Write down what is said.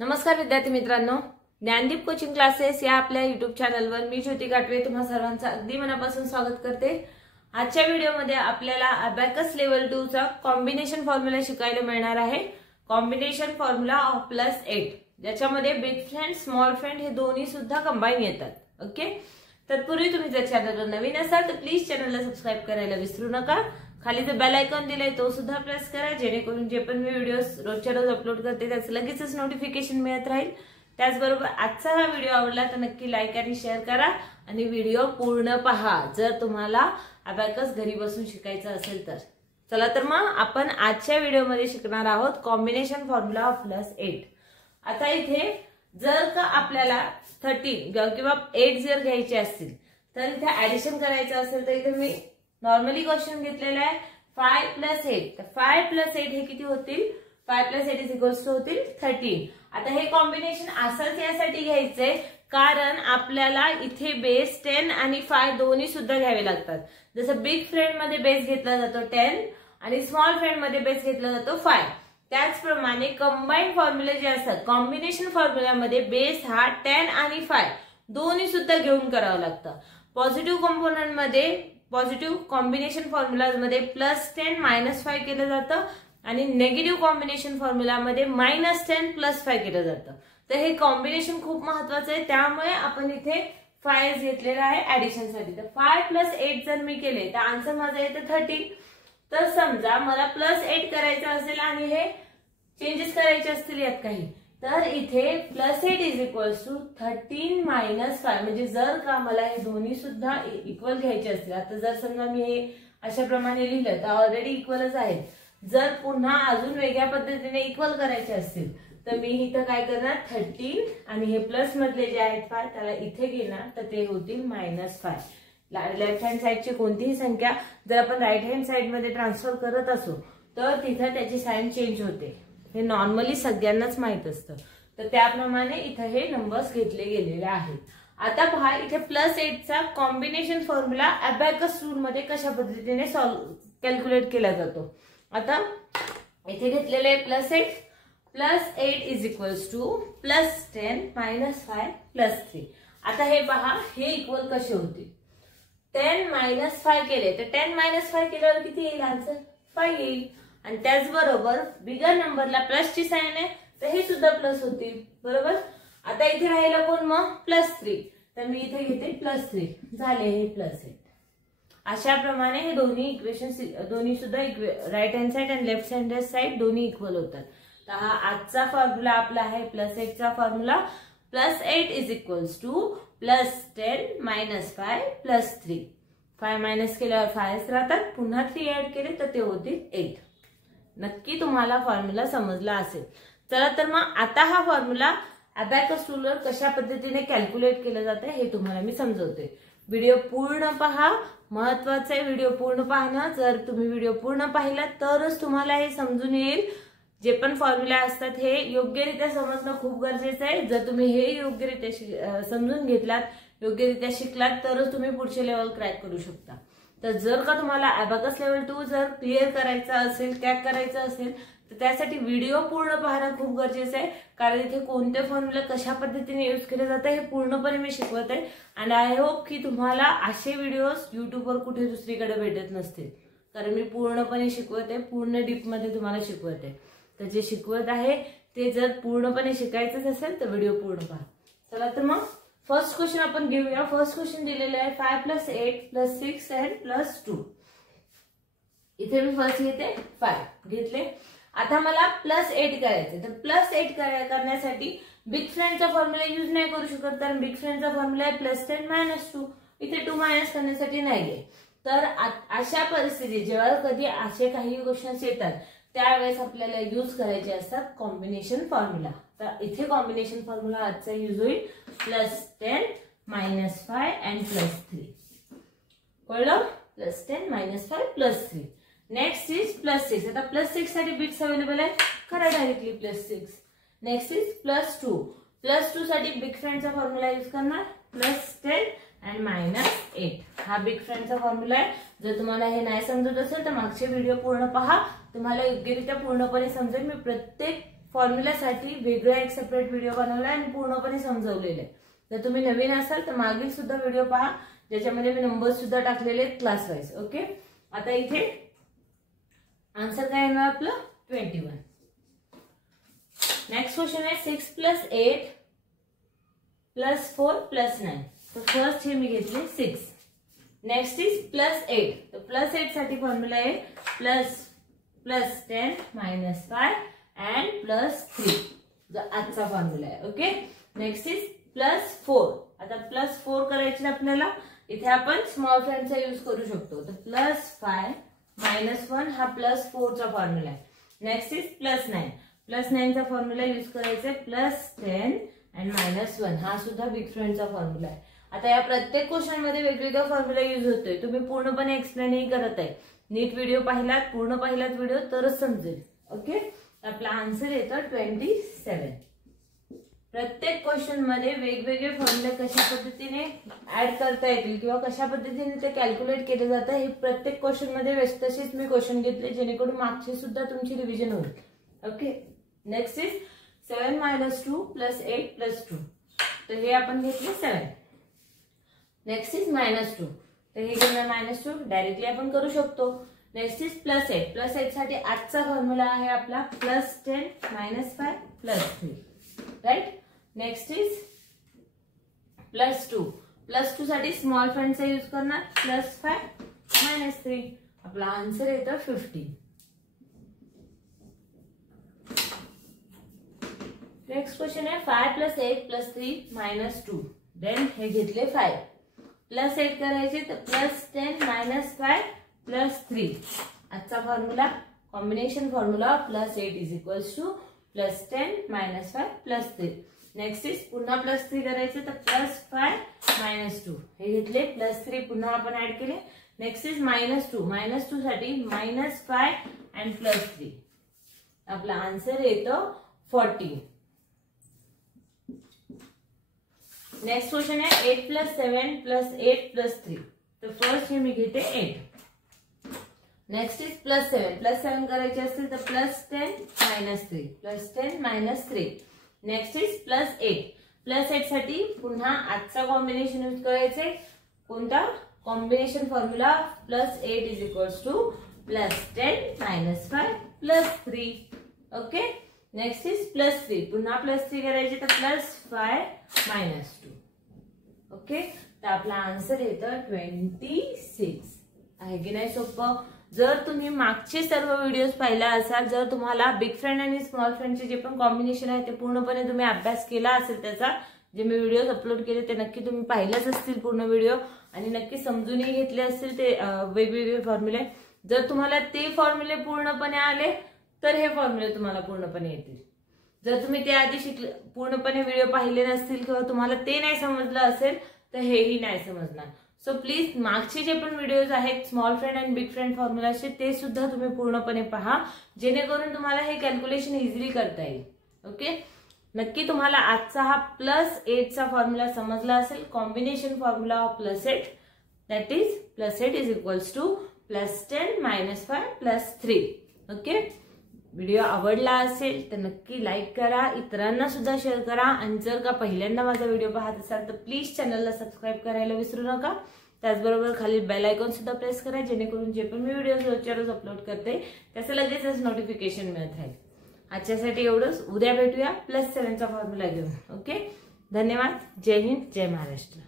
नमस्कार विद्यार्थी मित्रांनो, ज्ञानदीप कोचिंग क्लासेस या आपल्या युट्यूब चॅनलवर मी ज्योती काटवे तुम्हा सर्वांचं अगदी मनापासून स्वागत करते। आजच्या व्हिडिओमध्ये आपल्याला अबॅकस लेवल 2 चा कॉम्बिनेशन फॉर्म्युला शिकायला मिळणार आहे। कॉम्बिनेशन फॉर्म्युला ऑफ +8 ज्याच्यामध्ये बिग फ्रेंड स्मॉल फ्रेंड हे दोन्ही सुद्धा कंबाईन येतात। ओके, तत्पूर्वी तुम्ही जर चॅनलवर नवीन असाल तर प्लीज चॅनलला सबस्क्राइब करायला विसरू नका। खाली जो बेल आयकॉन दिलाय तो सुद्धा प्रेस करा, जेणेकरून जे पण मी व्हिडिओज रोजच्या रोज अपलोड करते त्याचं लगेचच नोटिफिकेशन मिळत राहील। त्याचबरोबर आजचा हा व्हिडिओ आवडला तर नक्की लाईक आणि शेअर करा आणि व्हिडिओ पूर्ण पहा जर तुम्हाला अबॅकस घरी बसून शिकायचं असेल तर। चला तर मग आपण आजच्या व्हिडिओमध्ये शिकणार आहोत कॉम्बिनेशन फॉर्म्युला ऑफ +8। आता इथे जर का आपल्याला 13 किंवा 8 जर घ्यायचे असतील तर इथे ऍडिशन करायचं असेल तर इथे मी नॉर्मली क्वेश्चन घेतलेला आहे 5 + 8। तर 5 + 8 हे किती होतील? 5 + 8 होतील 13। आता हे कॉम्बिनेशन असंच यासाठी घ्यायचंय कारण आपल्याला इथे बेस 10 आणि 5 दोन्ही सुद्धा घ्यावे लागतात। जसं बिग फ्रेंड मध्ये बेस घेतला जातो 10 आणि स्मॉल फ्रेंड मध्ये बेस घेतला जातो 5, त्याचप्रमाणे कंबाईंड फॉर्म्युले जे असतात कॉम्बिनेशन फॉर्म्युल्यामध्ये बेस हा 10 आणि 5 दोन्ही सुद्धा घेऊन करावं लागतं। पॉझिटिव्ह कंपोनंट मध्ये पॉझिटिव्ह कॉम्बिनेशन फॉर्म्युलामध्ये +10 -5 केलं जातं आणि नेगेटिव्ह कॉम्बिनेशन फॉर्म्युलामध्ये -10 +5 केलं जातं। तर हे कॉम्बिनेशन खूप महत्वाचं आहे, त्यामुळे आपण इथे 5 घेतलेला आहे ऍडिशन साठी। तर 5 + 8 जर मी केले तर आन्सर माझा येतं 13। तर समजा मला +8 करायचं असेल आणि हे चेंजेस करायचे असतील यात काही, तर इथे +8 = 13 - 5 म्हणजे जर का मला हे दोन्ही सुद्धा इक्वल घ्यायचे असतील, आता जर समजा मी हे अशा प्रमाणे लिहिलं तर ऑलरेडी इक्वलच आहे। जर पुन्हा अजून वेगळ्या पद्धतीने इक्वल करायचे असतील तर मी इथं काय करणार 13 आणि हे प्लस मधले जे आहेत 5 त्याला इथे घेणार तर ते होतील -5। लेफ्ट हँड साइडची कोणतीही संख्या जर आपण राईट हँड साइड मध्ये ट्रान्सफर करत असो तर तिथे त्याची साइन चेंज होते, हे नॉर्मली सगळ्यांनाच माहित असतं। तर त्याप्रमाणे इथे हे नंबर्स घेतले गेलेले आहेत। आता पहा इथे +8 चा कॉम्बिनेशन फॉर्म्युला अबॅकस रूल मध्ये कशा पद्धतीने कॅल्क्युलेट केला जातो। आता इथे घेतलेले +8 = +10 - 5 +3। आता हे पहा हे इक्वल कसे होतील? 10 - 5 केले तर 10 - 5 केल्यावर किती येईल? आन्सर 5 येईल। आणि त्याचबरोबर बिगर नंबरला प्लसची साइन आहे तर हे सुद्धा प्लस होतील, बरोबर। आता इथे राहिला कोण मग? +3, तर मी इथे घेते +3 झाले हे +8। अशा प्रमाणे हे दोन्ही इक्वेशन दोन्ही सुद्धा राईट हँड साइड आणि लेफ्ट हँड साइड दोन्ही इक्वल होतात। तर हा आजचा फॉर्म्युला आपला आहे +8 चा फॉर्म्युला। +8 = +10 - 5 +3। 5 मायनस केल्यावर 5 राहतात, पुन्हा 3 ऍड केले तर ते होतील 8। नक्की तुम्हाला फॉर्म्युला समजला असेल। चला तर मग आता हा फॉर्म्युला अबॅकस रूलवर कशा पद्धतीने कॅल्क्युलेट केलं जातं हे तुम्हाला मी समजवते। व्हिडिओ पूर्ण पहा, महत्वाचं आहे व्हिडिओ पूर्ण पाहणं। जर तुम्ही व्हिडिओ पूर्ण पाहिला तरच तुम्हाला हे समजून येईल। जे पण फॉर्म्युला असतात हे योग्यरित्या समजणं खूप गरजेचं आहे। जर तुम्ही हे योग्यरित्या समजून घेतलात, योग्यरित्या शिकलात तरच तुम्ही पुढचे लेवल क्रॅक करू शकता। तर जर का तुम्हाला अबॅकस लेवल 2 जर क्लिअर करायचा असेल, क्रॅक करायचं असेल तर त्यासाठी व्हिडिओ पूर्ण पाहणं खूप गरजेचं आहे, कारण इथे कोणते फॉर्म्युला कशा पद्धतीने यूज केले जाते हे पूर्णपणे मी शिकवत आहे। आणि आय होप की तुम्हाला असे व्हिडिओज युट्यूबवर कुठे दुसरीकडे भेटत नसतील, कारण मी पूर्णपणे शिकवत आहे, पूर्ण डीप मध्ये तुम्हाला शिकवत आहे। तर जे शिकवत आहे ते जर पूर्णपणे शिकायचंच असेल तर व्हिडिओ पूर्ण पहा। चला तर मग फर्स्ट क्वेश्चन आपण घेऊया। फर्स्ट क्वेश्चन दिलेलं आहे 5 + 8 + 6 and +2। इथे मी फर्स्ट घेते 5 घेतले। आता मला +8 करायचं, तर +8 करण्यासाठी बिग फ्रेंडचा फॉर्म्युला यूज नाही करू शकत, कारण बिग फ्रेंडचा फॉर्म्युला आहे +10 - 2। इथे 2 मायनस करण्यासाठी नाहीये। तर अशा परिस्थितीत जेव्हा कधी असे काही क्वेश्चन्स येतात त्यावेळेस आपल्याला यूज करायचे असतात कॉम्बिनेशन फॉर्म्युला। तर इथे कॉम्बिनेशन फॉर्म्युला आजचा यूज होईल +10 - 5 and +3। कळलं? +10 - 5 +3। Next is +6। आता +6 साठी बिट्स अवेलेबल आहे, करा डायरेक्टली +6। Next is +2। +2 साठी बिग फ्रेंडचा फॉर्म्युला यूज करणार +10 and -8। हा बिग फ्रेंडचा फॉर्म्युला आहे। जर तुम्हाला हे नाही समजत असेल तर मागचे व्हिडिओ पूर्ण पहा, तुम्हाला योग्यरित्या पूर्णपणे समजेल। मी प्रत्येक फॉर्म्युलासाठी वेगळा एक सेपरेट व्हिडिओ बनवला आणि पूर्णपणे समजवलेला आहे. जर तुम्ही नवीन असाल तर मागील सुद्धा व्हिडिओ पहा, ज्याच्यामध्ये मी नंबर्स सुद्धा टाकलेले आहेत क्लास वाईज. ओके, आता इथे आन्सर काय येणार आपलं 21. नेक्स्ट क्वेश्चन आहे 6 + 8 + 4 + 9. तर फर्स्ट हे मी घेतले 6. Next is +8. तर +8 साठी फॉर्म्युला आहे +10 - 5 and +3. जो आजचा फॉर्म्युला आहे. Okay, next is +4. आता +4 करायचे आपल्याला, इथे आपण स्मॉल फ्रेंडचा यूज करू शकतो. तर +5 - 1 हा +4 चा फॉर्म्युला आहे. Next is +9. +9 चा फॉर्म्युला यूज करायचा आहे +10 and -1 हा सुद्धा बिग फ्रेंडचा फॉर्म्युला आहे. आता या प्रत्येक क्वेश्चन मध्ये वेगवेगळा फॉर्म्युला यूज होतोय. तुम्ही पूर्णपणे एक्सप्लेनही करत आहे. नीट व्हिडिओ पाहिलात, पूर्ण पाहिलात व्हिडिओ तरच समजेल. ओके, आपला आन्सर येतो 27. प्रत्येक क्वेश्चन मध्ये वेगवेगळे फॉर्म्युले कशा पद्धतीने ऍड करता येतील किंवा कशा पद्धतीने ते कॅल्क्युलेट केले जातं हे प्रत्येक क्वेश्चन मध्ये तसेच मी क्वेश्चन घेतले, जेणेकरून मागचे सुद्धा तुमची रिव्हिजन होईल. Okay, next is 7 - 2 + 8 + 2. तर हे आपण घेतले 7. Next is -2. तर हे घेणार -2 डायरेक्टली आपण करू शकतो. Next is +8. +8 साठी आजचा फॉर्म्युला आहे आपला +10 - 5 + 3. राईट. Next is +2. +2 साठी स्मॉल फ्रेंडचा यूज करणार +5 - 3. आपला आन्सर येतो 15. नेक्स्ट क्वेश्चन आहे 5 + 8 + 3 - 2. देन हे घेतले 5. +8 करायचे तर +10 - 5 + 3. आजचा formula combination formula +8 = +10 - 5 + 3. Next is पुन्हा +3 करायचे तर +5 - 2. हे घेतले +3 पुन्हा आपण ऍड केले. Next is -2. -2 साठी -5 and +3. आपला आन्सर येतो 14. नेक्स्ट क्वेश्चन आहे 8 + 7 + 8 + 3. तर फर्स्ट हे मी घेते 8. Next is +7. +7 करायचे असतील तर +10 - 3 +10 - 3. Next is +8. +8 साठी पुन्हा आजचा कॉम्बिनेशन यूज करायचे. कोणता combination formula +8 = +10 - 5 + 3. Okay, next is +3. पुन्हा +3 करायचे तर +5 - 2. ओके, तर आपला आन्सर येतं 26. आहे की नाही सोपं? जर तुम्ही मागचे सर्व व्हिडिओज पाहिला असाल, जर तुम्हाला बिग फ्रेंड आणि स्मॉल फ्रेंडचे जे पण कॉम्बिनेशन आहे ते पूर्णपणे तुम्ही अभ्यास केला असेल, त्याचा जे मी व्हिडिओज अपलोड केले ते नक्की तुम्ही पाहिलेच असतील पूर्ण व्हिडिओ आणि नक्की समजूनही घेतले असतील ते वेगवेगळे फॉर्म्युले. जर तुम्हाला ते फॉर्म्युले पूर्णपणे आले तर हे फॉर्म्युले तुम्हाला पूर्णपणे येतील. जर तुम्ही ते आधी शिकले पूर्णपणे व्हिडिओ पाहिले नसतील किंवा तुम्हाला ते नाही समजलं असेल तर हेही नाही समजणार. सो प्लीज मागचे जे पण व्हिडिओज आहेत स्मॉल फ्रेंड आणि बिग फ्रेंड फॉर्म्युलाचे ते सुद्धा तुम्ही पूर्णपणे पहा, जेणेकरून तुम्हाला हे कॅल्क्युलेशन इझिली करता येईल. ओके, नक्की तुम्हाला आजचा हा +8 चा फॉर्म्युला समजला असेल. Combination formula of +8 that is +8 = +10 - 5 + 3. Okay, video आवडला असेल तर नक्की लाईक करा, इतरांना सुद्धा शेअर करा आणि जर का पहिल्यांदा माझा व्हिडिओ पाहत असाल तर प्लीज चॅनलला सबस्क्राईब करायला विसरू नका. त्याचबरोबर खाली बेल आयकॉन सुद्धा प्रेस करा, जेणेकरून जे पण मी व्हिडिओ रोजच्या रोज अपलोड करते त्याचं लगेचच नोटिफिकेशन मिळत राहील. आजच्यासाठी एवढंच. उद्या भेटूया +7 चा फॉर्म्युला घेऊन. ओके, धन्यवाद. जय हिंद, जय महाराष्ट्र.